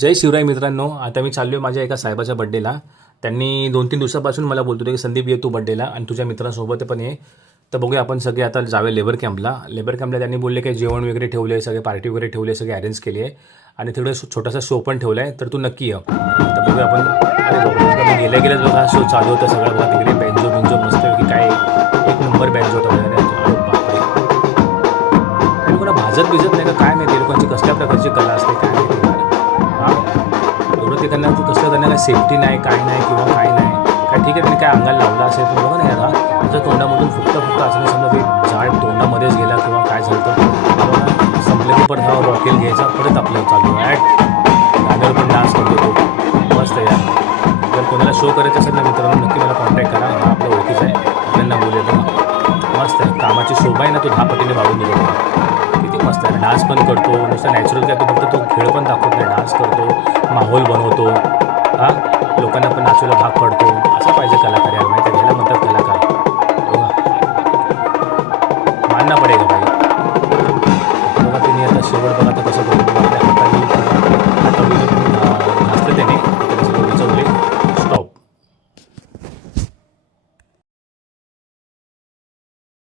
जय शिवराय मित्रांनो. आता मी चाललो आहे माझ्या एका साहेबाच्या बड्डेला. त्यांनी 2-3 दिवसापासून मला बोलत होते की संदीप ये तू बड्डेला आणि तुझ्या मित्रांसोबत पण ये. तर बघूया आपण सगळे आता जाऊया लेबर कॅम्पला. लेबर कॅम्पला त्यांनी बोलले की जेवण वगैरे ठेवले आहे, सगळे पार्टी वगैरे ठेवली आहे, सगळे अरेंज केली आहे आणि तिकडे छोटासा शो पण ठेवला आहे. तर तू नक्की ये. तर बघूया आपण. अरे बाबा मी गेल्या गेल्याच बघा हा शो चालू होता सगळं बघा तिकडे बँजो बिंजो मस्त की काय एक नंबर बँजो होता. अरे बापरे, ते लोकांना भाजत भिजत नाही का काय नाही, ते लोकांची कसल्या प्रकारची कला असते काय माहिती यार. हां, एवढं ते त्यांना कसलं त्यांना काय सेफ्टी नाही काय नाही किंवा काय नाही काय. ठीक आहे त्यांनी काय अंगाला लावला असेल पण बघा ना यार, हा त्याच्या तोंडामधून फुकता असं नाही, समजा ते झाड तोंडामध्येच गेला किंवा काय झालं तर संपलं की परत हा रॉकेल घ्यायचा परत आपलं चालू ॲट गाण्यावर पण डान्स करतो तो मस्त यार. जर कोणाला शो करायचा असेल ना मित्रांनो नक्की मला कॉन्टॅक्ट करा. हा आपल्या ओळखीचा आहे, आपल्याला बोलायचं मस्त आहे. कामाची शोभा आहे ना तो 10 पटीने वाढून दिला. किती मस्त आहे. डान्स पण करतो नुसतं नॅचरल काय, तो फक्त तो खेळ पण दाखवत नाही, डान्स करतो, माहोल बनवतो.